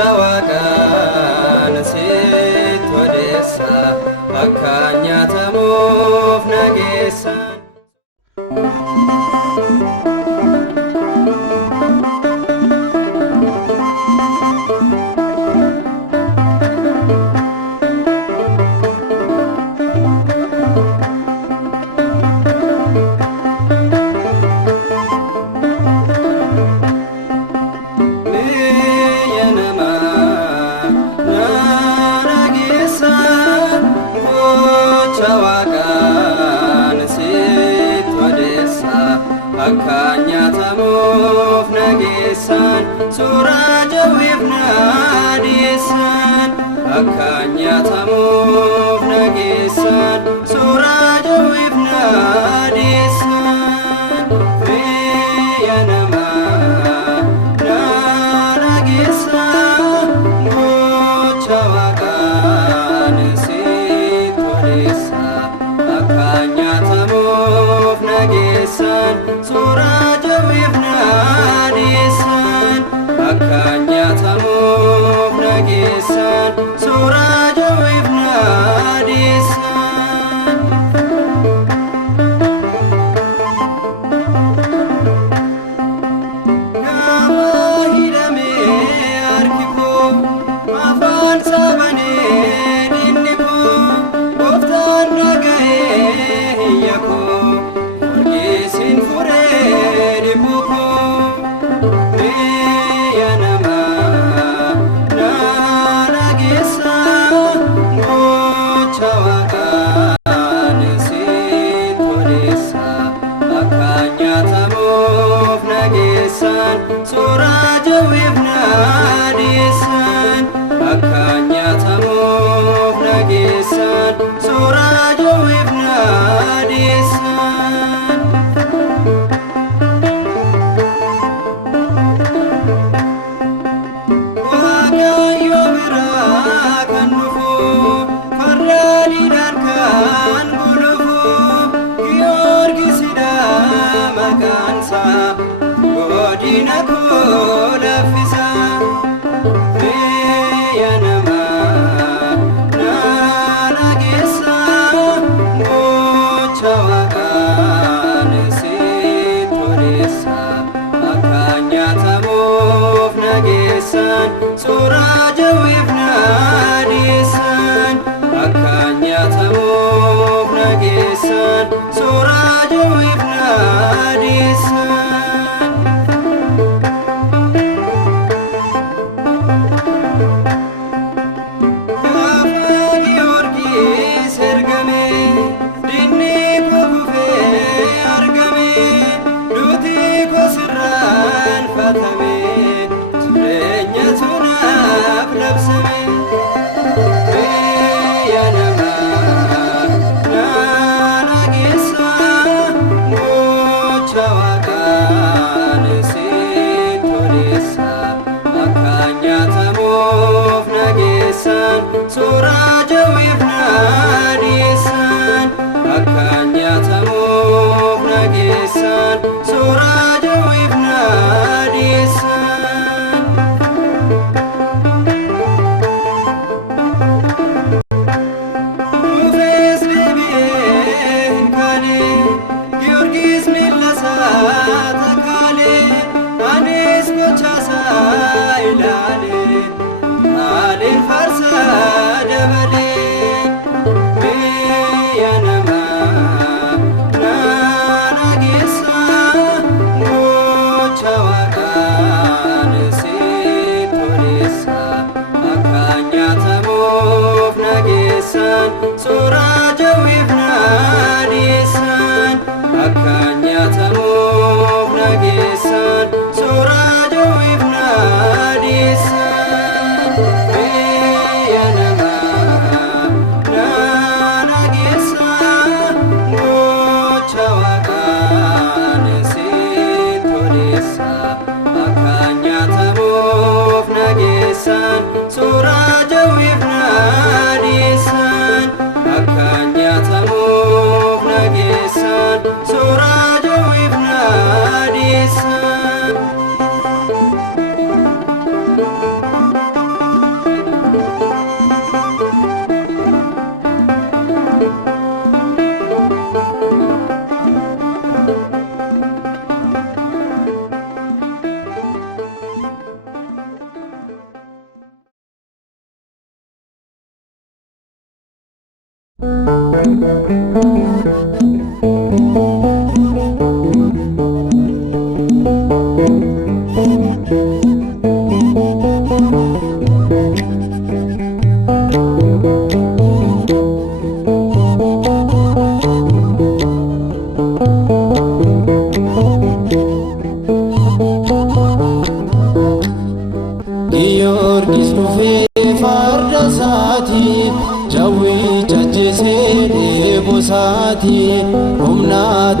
Gochawaqan sit wadessa akkanya tamuuf nageessan. Akkanya tamuuf nageessan suuraa jawiif naadisan. Akkanya tamuuf nageessan suuraa jawiif naadisan. Biyya namaa nageessan Gochawaqan sit wadessa akkanya tamuuf nageessan suuraa jawiif naadisan. Akkanya tamuuf nageessan suuraa jawiif naadisan. Gama hidhamee harki koo afaan sabanee dinni koo Gooftaan dhaga'ee iyya koo wargeessin furee dhibbu koo. Biyya namaa nageessan Gochawaqan sit wadessa akkanya tamuuf nageessan suuraa jawiif naadisan. Akkanya tamuuf nageessan suuraa jawiif naadisan. Waaqayyo biraa kan dhufu farda diidaan kan bulufu Giyoorgisidha maqaansaa godina koo laffisa. Biyya namaa nageessan Gochawaqan sit wadessa akkanya tamuuf nageessan suuraa jawiif naadisan. Akkanya tamuuf nageessan suuraa jawiif naadisan.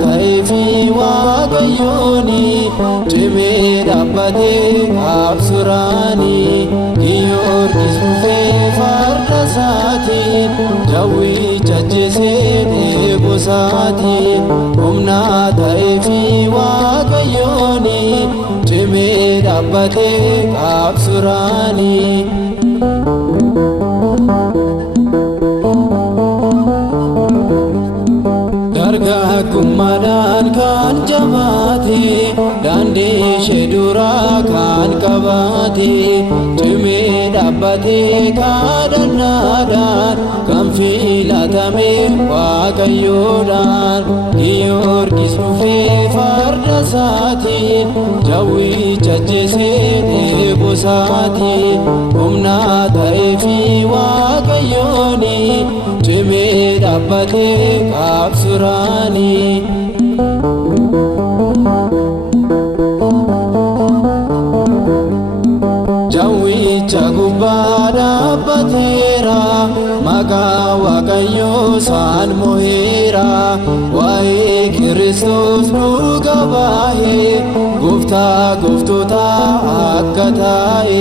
ta'eefi Waaqayyooni cimee dhaabbatee qabsuraani Giyoorgis dhufee farda isaatiin Daawit ajjeesee eeguu isaatiin humna ta'eefi Waaqayyooni cimee dhaabbatee qabsuraani. Dargagummaadhaan kan jabaate daandii ishee duraa kan qabaate cimee dhaabbatee kadhannaadhaan kan filatame Waaqayyoodhaan Giyoorgis dhufee farda isaatiin Daawit ajjeesee eeguu isaatiin humna ta'eefi Waaqayyooni cimee dhaabbatee qabsuraani. Jawwicha gubbaa dhaabbateera maqaa Waaqayyoo isaan mo'eera waa'ee Kiristoos dhuga baahee gooftaa gooftootaa akka taa'e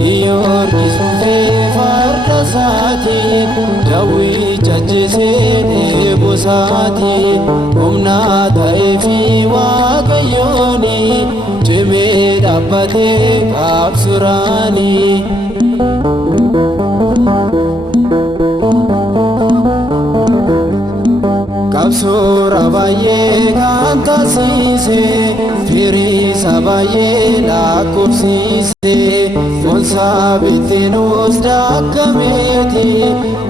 Giyoorgis dhufee farda isaatiin Daawit ajjeesee eeguu isaatiin humna ta'eefi Waaqayyooni cimee dhaabbatee qabsuraani. Qabsoora baay'ee kan taasise firiisa baay'ee lakkoofsise Moonsaa bittinuus daakkameeti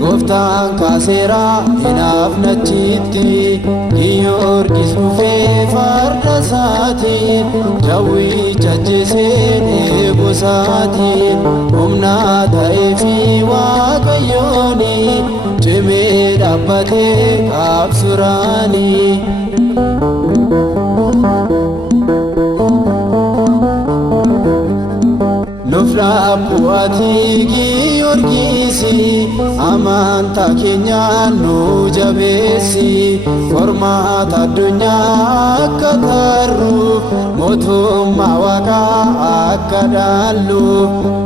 gooftaan kaaseera hinaaf nachitti Giyoorgis dhufee farda isaatiin Daawit ajjeesee eeguu isaatiin humna ta'eefi Waaqayyooni cimee dhaabbatee qabsuraani. Nufraaf bu'aatii Giyoorgisi amantaa keenyaan nu jabeessi qormaata addunyaa akka tarru mootummaa Waaqaa akka dhaallu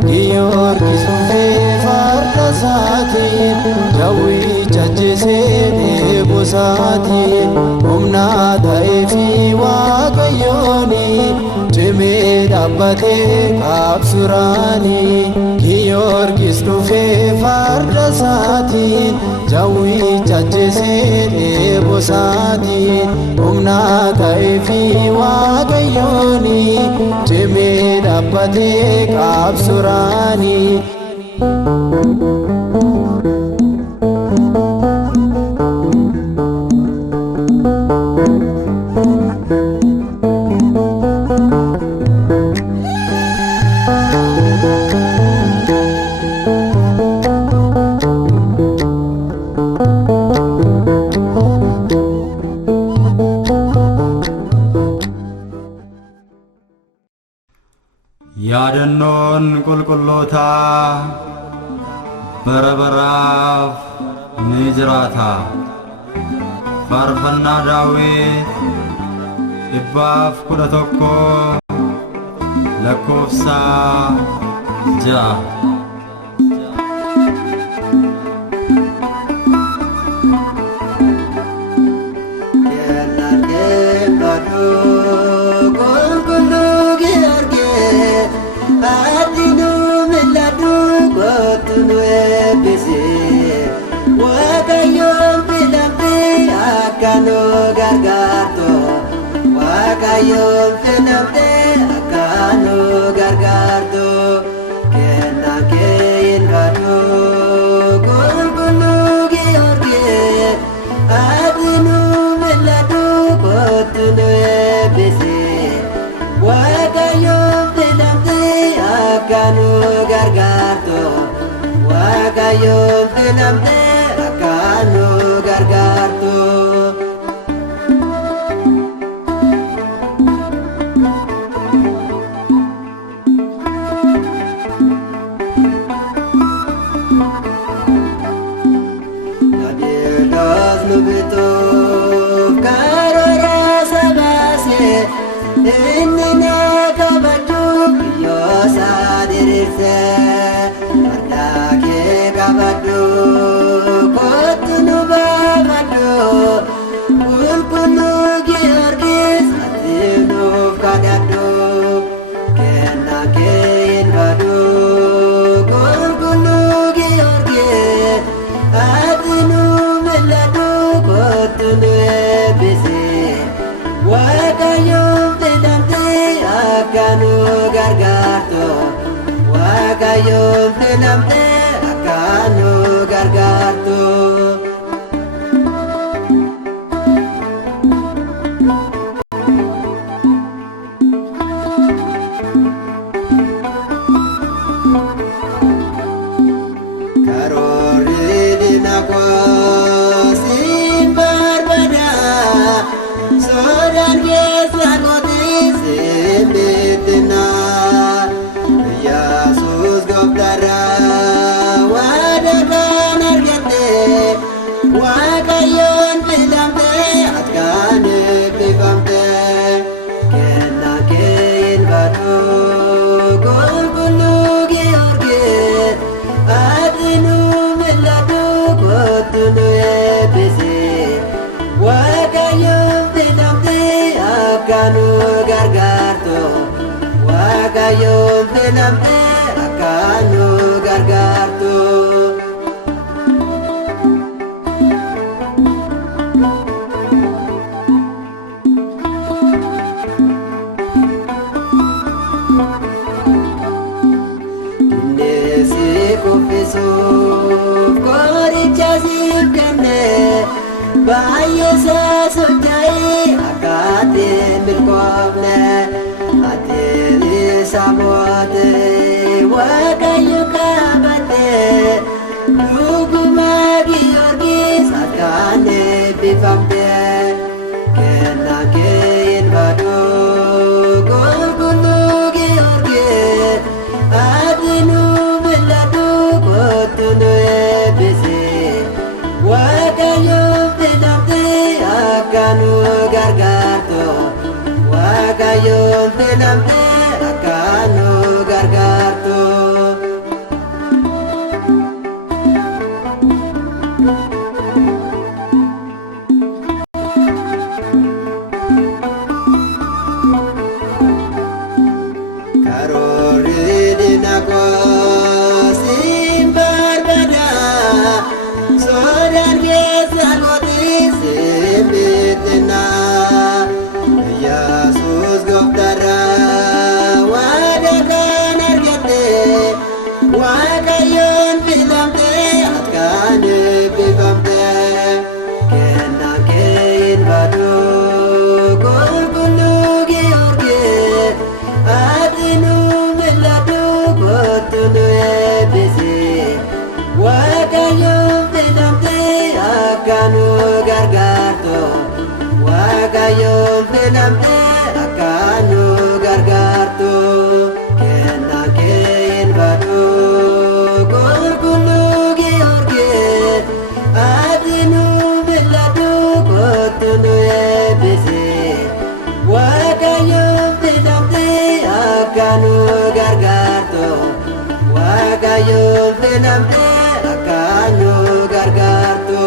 Giyoorgis dhufee farda isaatiin Daawit ajjeesee eeguu isaatiin humna ta'eefi Waaqayyooni cimee dhaabbatee qabsuraani. Giyoorgis dhufee farda isaatiin Daawit ajjeesee eeguu isaatiin humna ta'eefi Waaqayyooni cimee dhaabbatee qabsuraani. Yaadannoon qulqullootaa bara baraaf ni jiraata. Faarfannaa Daawit 111 lakkoofsa 6. Akano gargaarto Waaqayyoon filamtee akano gargaarto kenna kee hin badhu qulqulluu Giyoorgis ati nu mil'adhu kottu nu eebbisi Waaqayyoon filamtee akano gargaarto Waaqayyoon filamtee akano gargaarto. Los lubito karora inni na kabaju yosa dirirse harka kee qabadhu kottu nu baafadhu qulqulluu Giyoorgis ati nuuf kadhadhu kennaa kee hin badu qulqulluu Giyoorgis ati nu mil'adhu kottu nu eebbisi Waaqayyoon filamtee akka nu gargaartu Waaqayyoon filamtee akka nu gargaartu karoorri diina koo siin barbaada sodaan keessa kootee siin bittinna Iyyaasuus gooftaarra waada kan argatte Waaqayyoon filamtee akkaan eebbifamte kennaa kee hin badu qulqulluu Giyoorgis ati nu mil'adhu kottu nu eebbisi Waaqayyoon filamtee akka nu gargaartu Waaqayyoon filamtee akka nu gargaartu Kinneesi kuffisuuf qoricha siif kenne baay'ee saasojja'ee akka ati milkoofne ati isa moote Waaqayyo qabate dhuguma Giyoorgis akkaan eebbifamte kennaa kee hin badu qulqulluu Giyoorgis ati nu mil'adhu kottu nu eebbisi Waaqayyoon filamtee akka nu gargaartu Waaqayyoon filamtee akka nu gargaartu karoorri diina koo siin barbaada sodaan keessa kootee siin bittinna Iyyaasuus gooftaarra waada kan argatte Waaqayyoon filamtee akkaan eebbifamte kennaa kee hin badu qulqulluu Giyoorgis ati nu mil'adhu kottu nu eebbisi Waaqayyoon filamtee akka nu gargaartu Waaqayyoon filamtee akka nu gargaartu kennaa kee hin badu qulqulluu Giyoorgis ati nu mil'adhu kottu nu eebbisi Waaqayyoon filamtee akka nu gargaartu Waaqayyoon filamtee akka nu gargaartu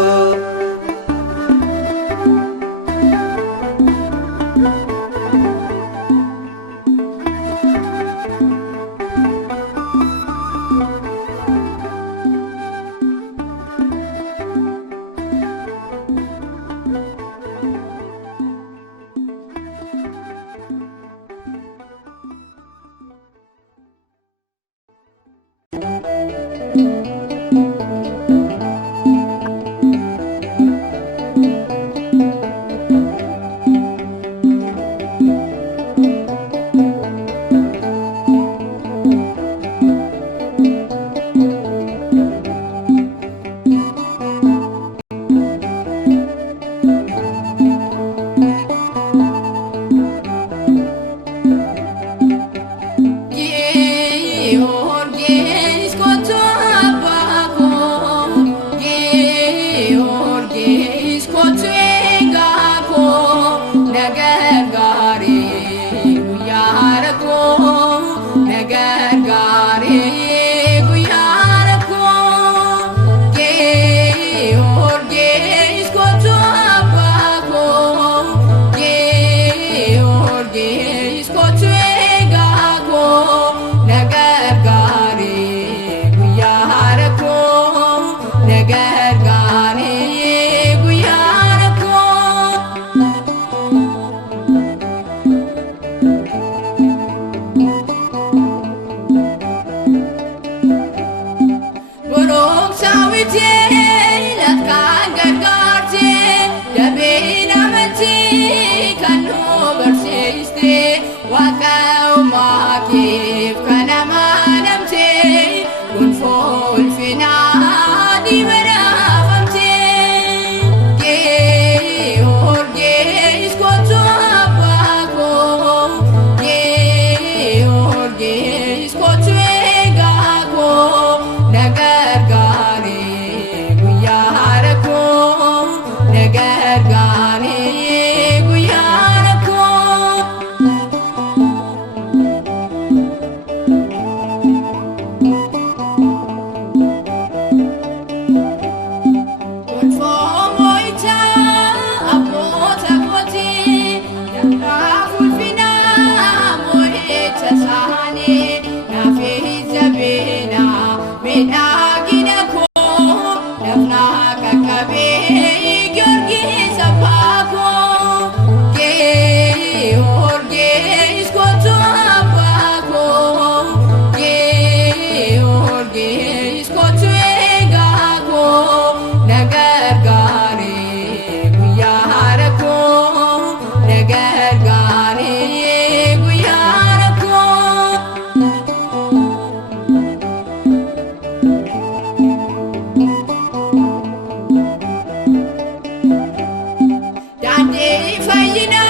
fayyina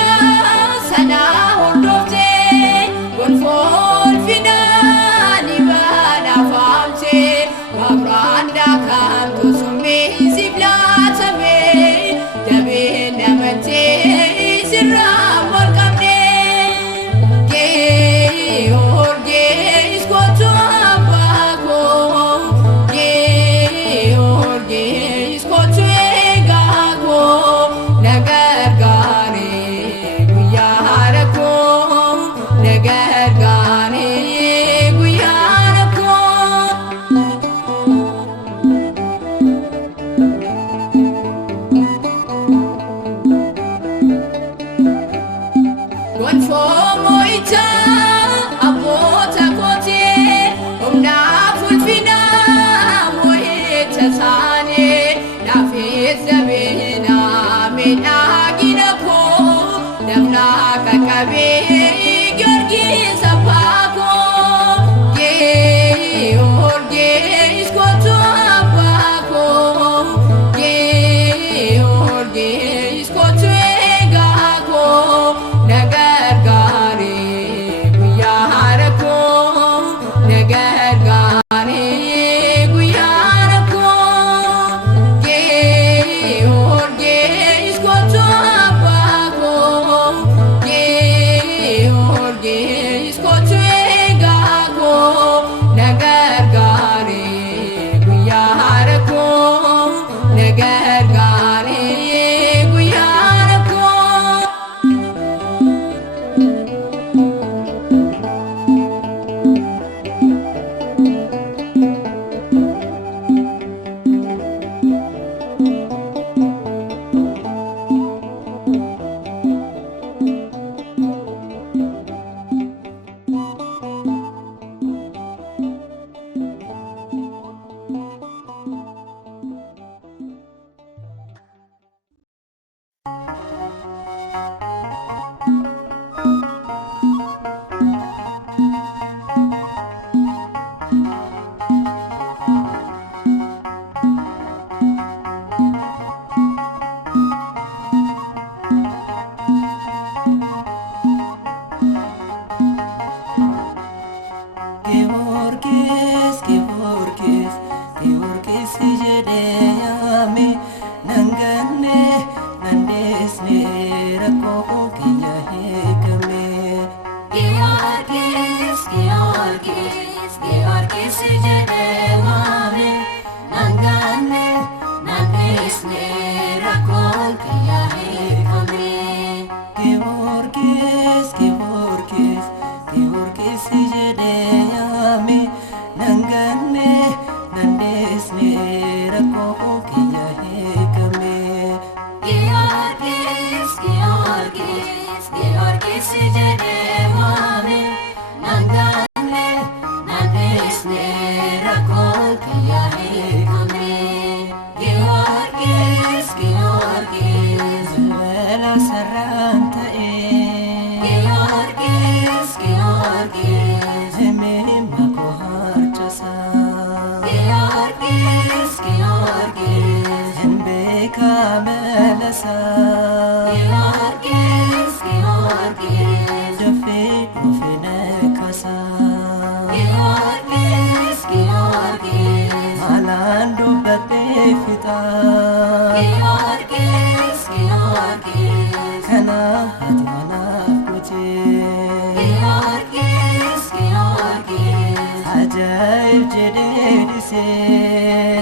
sana hordofte gonfoon finani bana famte mabranda kanto summe ziblatame dabe namate sirra morkamne George iskoto abako George iskoto egako nagargare guyarako nagargare guyarako gonfo moita abota kote umna fulfina moita sane na fezabena mena ginako namna kakabe Georgi sapako Georgi iskoto apako Georgi iskoto egako nagargare guyarako nagargare guyarako George iskoto apako George iskoto egako nagargare guyarako nagargare guyarako Georgis, Georgis, Georgis jedeyame nangane nandesne rako kiya hekame Georgis, Georgis, Georgis jedeyame nangane nandesne rakol kiya hekame Georgis, Georgis, Georgis jedeyame nangane nandesne rako kiya hekame Georgis, Georgis, Georgis jedeyame nangane nandesne rakol kiya hekame Georgis, Georgis Zalala saranta Georgis, Georgis Zemema ko harchasa Georgis, Georgis Zenbeka melasa Georgis, Georgis Jafe nufine kasa Georgis, Georgis Malando bate fita Georgis, Georgis Kana hati manaf kuche Georgis, Georgis Ajaib jededise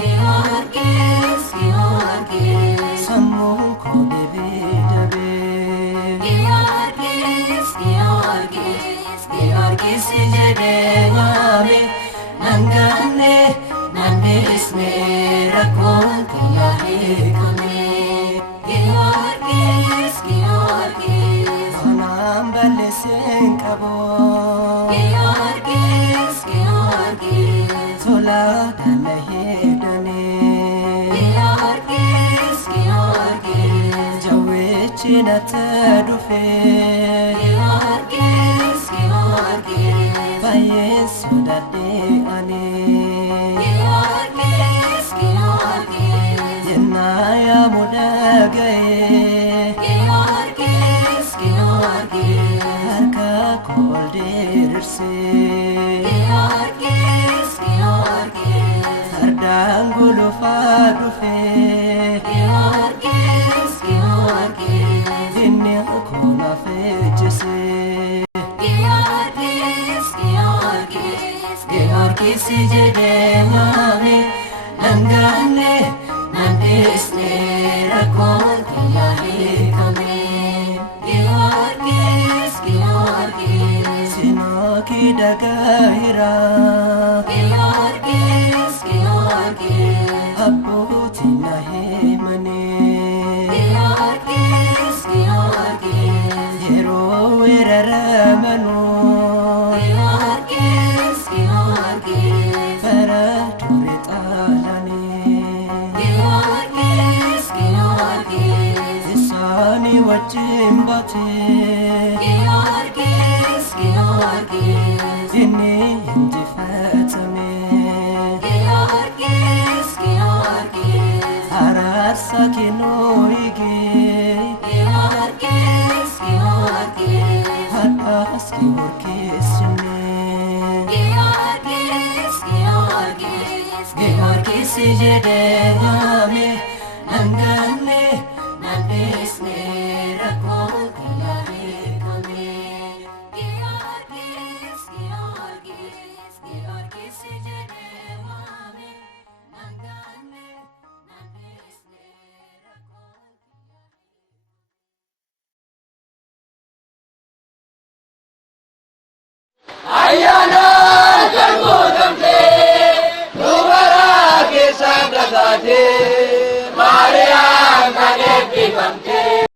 Georgis, Georgis Sammu ko debe jabe Georgis, Georgis, Georgis jedeyame nangane nandesne rakol kiya hekame Georgis, Georgis Anam balesen kabo Georgis, Georgis Sola dana hedane Georgis, Georgis Jawechi tadufe Georgis, Georgis Baye sodade ane Georgis, Georgis Yenaya mudagaye Georgis kol dirse Georgis, Georgis, Sardang gulufa dufe Georgis, Georgis, Dinni kola fejse Georgis, Georgis, Georgis jede mame Nangane nandisne rakon kaya hekame Georgis, Georgis, Sinoki dagaira Georgis, Georgis, Aputi na hemane Georgis, Georgis, Yero eraramano Georgis, Georgis, Para turetalane Georgis, Georgis, Isani wajimbate Georgis, Georgis, Inni injifatame Georgis, Georgis, Arasa kinoige Georgis, Georgis, Hadas ki orkesne Georgis, Georgis, Georgis jede mame Nangane nandisne rakon kaya hekame Georgis, Georgis, Georgis, Jedemame, Nangane, Nandesne, Ayana jango damte Dubara ke sabda sate Maria kane ki bamte